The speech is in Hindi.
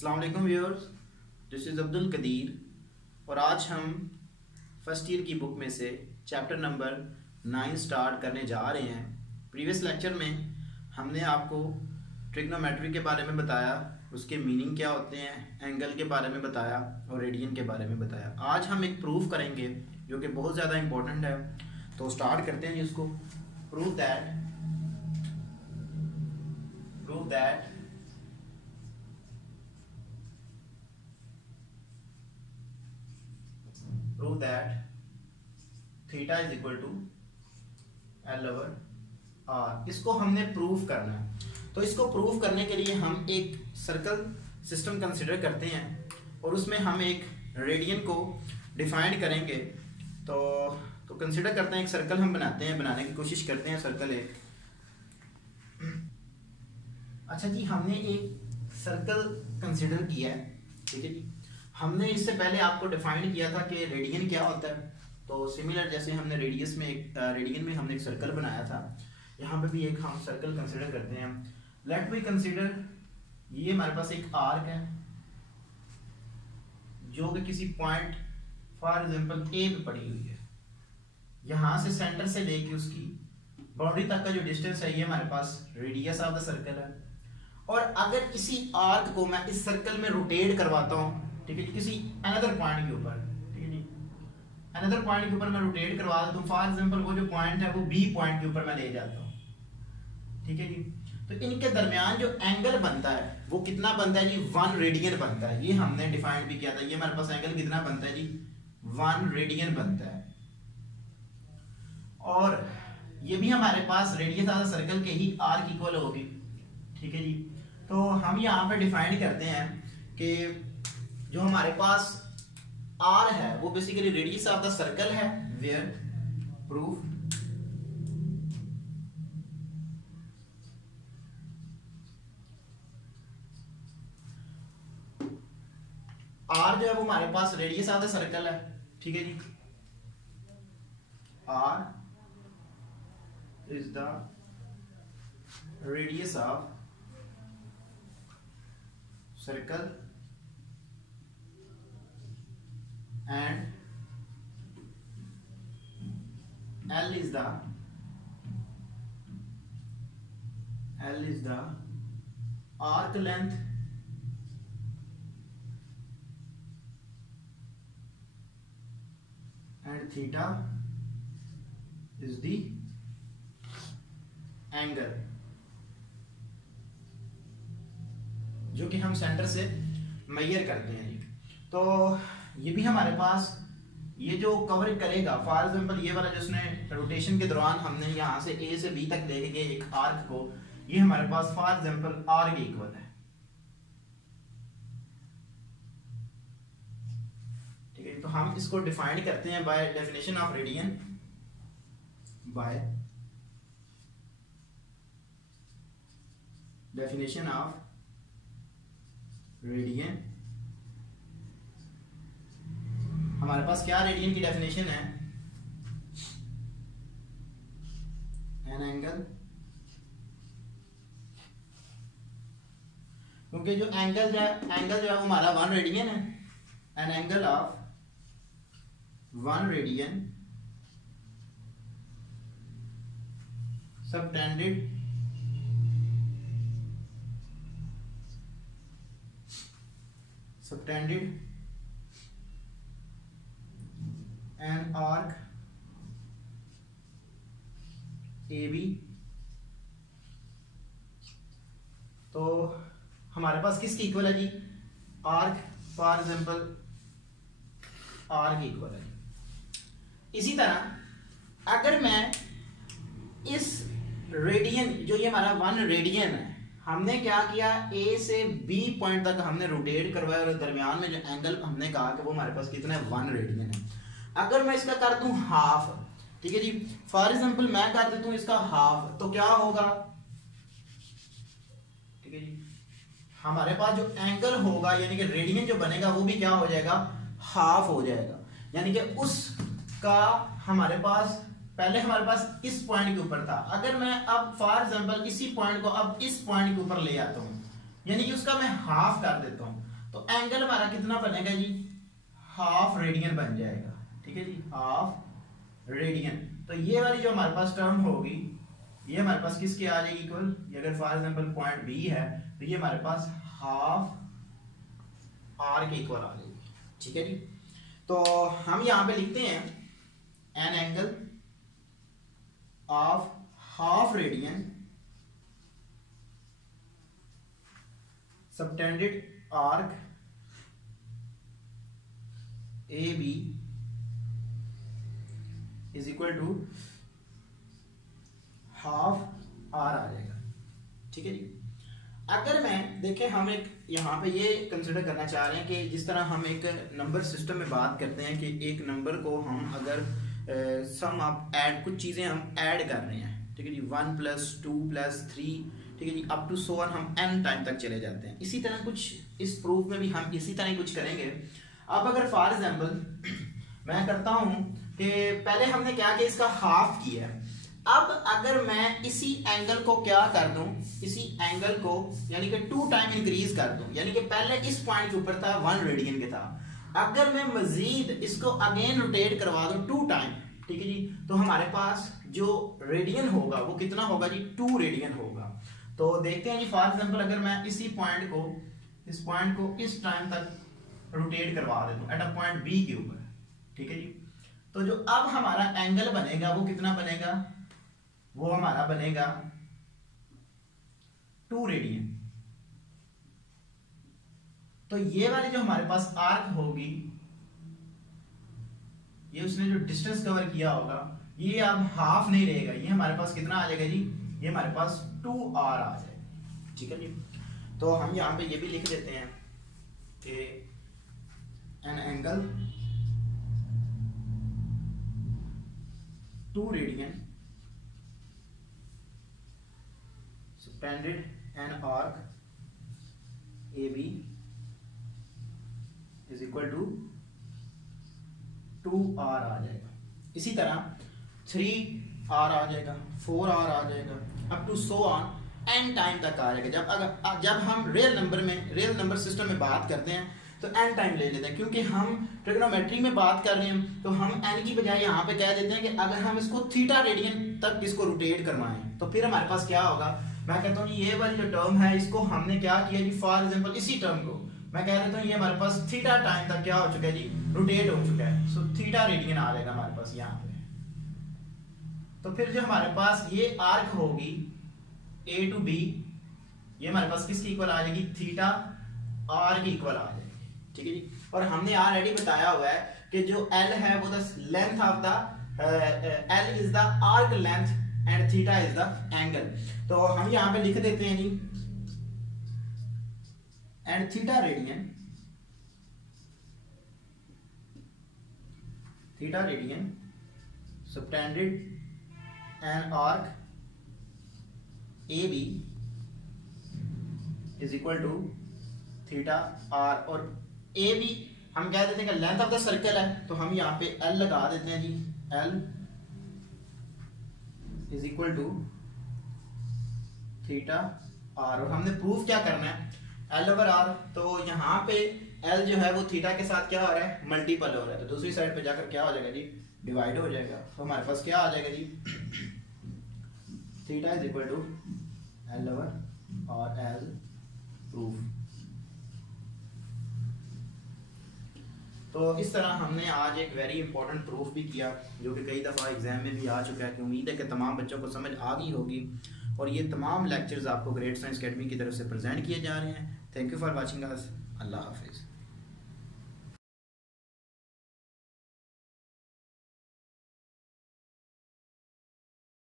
अस्सलाम वालेकुम viewers, this is Abdul Qadir और आज हम फर्स्ट ईयर की बुक में से चैप्टर नंबर 9 स्टार्ट करने जा रहे हैं। प्रीवियस लेक्चर में हमने आपको ट्रिग्नोमेट्री के बारे में बताया, उसके मीनिंग क्या होते हैं, एंगल के बारे में बताया और रेडियन के बारे में बताया। आज हम एक प्रूफ करेंगे जो कि बहुत ज़्यादा इम्पोर्टेंट है, तो स्टार्ट करते हैं जिसको prove that theta is equal to L over R. इसको हमने प्रूफ करना है। तो इसको प्रूफ करने के लिए हम एक सर्कल सिस्टम कंसिडर करते हैं और उसमें हम एक रेडियन को डिफाइन करेंगे। तो कंसिडर करते हैं एक सर्कल हम बनाने की कोशिश करते हैं सर्कल एक। अच्छा जी, हमने एक सर्कल कंसिडर किया है, ठीक है जी। हमने इससे पहले आपको डिफाइन किया था कि रेडियन क्या होता है। तो सिमिलर जैसे हमने रेडियन में हमने एक सर्कल बनाया था, यहाँ पे भी एक हम सर्कल कंसिडर करते हैं। लेट वी कंसिडर, ये हमारे पास एक आर्क है जो कि किसी पॉइंट फॉर एग्जांपल ए पे पड़ी हुई है। यहाँ से सेंटर से लेके उसकी बाउंड्री तक का जो डिस्टेंस है ये हमारे पास रेडियस ऑफ द सर्कल है। और अगर इसी आर्क को मैं इस सर्कल में रोटेट करवाता हूँ, ठीक है, किसी अनदर पॉइंट के ऊपर, ठीक है जी, अनदर पॉइंट के ऊपर मैं रोटेट करवा देता हूँ। फॉर एग्जांपल वो जो पॉइंट है वो बी पॉइंट के ऊपर मैं ले जाता हूँ, ठीक है जी। तो इनके दरमियान जो एंगल बनता है वो कितना बनता है जी? 1 रेडियन बनता है। ये हमने डिफाइन भी किया था। ये हमारे पास एंगल कितना बनता है जी? 1 रेडियन बनता है। और ये भी हमारे पास रेडियस ऑफ द सर्कल के ही आर्क इक्वल होगी, ठीक है जी। तो हम यहाँ पे डिफाइन करते हैं कि जो हमारे पास आर है वो basically radius of the circle है। वेयर प्रूफ आर जो है वो हमारे पास रेडियस ऑफ द सर्कल है, ठीक है जी। R is the radius of circle and L is the arc length and theta is the angle जो कि हम सेंटर से मेजर करते हैं जी। तो ये भी हमारे पास ये जो कवर करेगा, फॉर एग्जांपल ये वाला जिसने रोटेशन के दौरान हमने यहाँ से ए से बी तक लेके गए एक आर्क को, ये हमारे पास फॉर एग्जांपल आर के इक्वल है, ठीक है। तो हम इसको डिफाइन करते हैं by definition of radian, by definition of radian. हमारे पास क्या रेडियन की डेफिनेशन है? एन एंगल, क्योंकि जो एंगल जो है वो हमारा 1 रेडियन है। N angle of 1 radian subtended an arc AB। तो हमारे पास किसकी इक्वल है जी? आर्क, फॉर एग्जांपल आर की इक्वल है। इसी तरह अगर मैं इस रेडियन, जो ये हमारा 1 रेडियन है, हमने क्या किया, ए से बी पॉइंट तक हमने रोटेट करवाया और दरमियान में जो एंगल हमने कहा कि वो हमारे पास कितना है? 1 रेडियन है। अगर मैं इसका कर दूं हाफ, ठीक है जी, फॉर एग्जांपल मैं कर देता हूं इसका हाफ, तो क्या होगा, ठीक है जी, हमारे पास जो एंगल होगा यानी कि रेडियन जो बनेगा वो भी क्या हो जाएगा? हाफ हो जाएगा। यानी कि उसका हमारे पास पहले हमारे पास इस पॉइंट के ऊपर था, अगर मैं अब फॉर एग्जांपल इसी पॉइंट को अब इस पॉइंट के ऊपर ले आता हूं, यानी कि उसका मैं हाफ कर देता हूं। तो एंगल हमारा कितना बनेगा जी, हाफ रेडियन बन जाएगा, ठीक है जी, हाफ रेडियन। तो ये वाली जो हमारे पास टर्म होगी ये हमारे पास किसके आ जाएगी इक्वल, ये अगर फॉर एग्जांपल पॉइंट बी है तो ये हमारे पास हाफ आर के इक्वल आ जाएगी, ठीक है जी। तो हम यहां पे लिखते हैं an angle of half radian subtended arc A B is equal to half R आ जाएगा, ठीक है जी। अगर मैं देखें हम एक यहाँ पे ये कंसिडर करना चाह रहे हैं कि जिस तरह हम एक नंबर सिस्टम में बात करते हैं कि एक नंबर को हम अगर सम आप ऐड कुछ चीज़ें हम ऐड कर रहे हैं, ठीक है जी, 1 + 2 + 3, ठीक है जी, अप टू सो ऑन हम n टाइम तक चले जाते हैं। इसी तरह कुछ इस प्रूफ में भी हम इसी तरह ही कुछ करेंगे। अब अगर फॉर एग्जांपल मैं करता हूँ कि पहले हमने क्या किया, इसका हाफ किया है। अब अगर मैं इसी एंगल को क्या कर दूं, इसी एंगल को यानी कि 2 टाइम इंक्रीज कर दूं, यानी कि पहले इस पॉइंट के ऊपर था 1 रेडियन के था, अगर मैं मजीद इसको अगेन रोटेट करवा दूं 2 टाइम, ठीक है जी, तो हमारे पास जो रेडियन होगा वो कितना होगा जी, 2 रेडियन होगा। तो देखते हैं जी फॉर एग्जांपल अगर मैं इसी पॉइंट को इस टाइम तक रोटेट करवा दे दूं एट अ पॉइंट बी के ऊपर, ठीक है जी, तो जो अब हमारा एंगल बनेगा वो कितना बनेगा, वो हमारा बनेगा 2 रेडियन। तो ये वाली जो हमारे पास आर्क होगी, ये उसने जो डिस्टेंस कवर किया होगा ये अब हाफ नहीं रहेगा, ये हमारे पास कितना आ जाएगा जी, ये हमारे पास 2r आ जाएगा, ठीक है जी। तो हम यहां पे ये भी लिख देते हैं कि an angle 2 radian subtended an arc AB is equal to 2r आ जाएगा। इसी तरह 3r आ जाएगा, 4r आ जाएगा, up to so on n time तक आ जाएगा। जब हम रियल नंबर सिस्टम में बात करते हैं तो n टाइम ले लेते हैं, क्योंकि हम ट्रिग्नोमेट्री में बात कर रहे हैं तो हम n की बजाय यहाँ पे कह देते हैं कि अगर हम इसको थीटा रेडियन तक इसको रोटेट करवाएं तो फिर हमारे पास क्या होगा। मैं कहता हूँ ये वाली जो टर्म है इसको हमने क्या किया जी, फॉर एग्जांपल इसी टर्म को मैं कह देता हूँ ये हमारे पास थीटा टाइम तक क्या हो चुका है जी, रोटेट हो चुका है। सो थीटा रेडियन आ जाएगा हमारे पास यहाँ पे। तो फिर जो हमारे पास ये आर्क होगी A to B, ये हमारे पास किसकी इक्वल आ जाएगी, थीटा आर की इक्वल आ जाएगी, ठीक है जी। और हमने ऑलरेडी बताया हुआ है कि जो L है वो the length of the L is the arc length and theta is the angle. तो हम यहां पे लिख देते हैं जी and theta radian subtended an arc AB is equal to theta R. और AB हम कह देते हैं कि लेंथ ऑफ द सर्कल है, तो हम यहाँ पे L लगा देते हैं जी, L is equal to theta R. और हमने प्रूफ क्या करना है, L/R। तो यहाँ पे L जो है वो थीटा के साथ क्या हो रहा है, मल्टीपल हो रहा है, तो दूसरी साइड पे जाकर क्या हो जाएगा जी, डिवाइड हो जाएगा। तो हमारे पास क्या आ जाएगा जी, theta is equal to L/R as proof. तो इस तरह हमने आज एक वेरी इंपॉर्टेंट प्रूफ भी किया जो कि कई दफ़ा एग्जाम में भी आ चुका है, कि उम्मीद है कि तमाम बच्चों को समझ आ गई होगी। और ये तमाम लेक्चर्स आपको ग्रेट साइंस अकेडमी की तरफ से प्रेजेंट किए जा रहे हैं। Thank you for watching us. अल्लाह हाफिज़।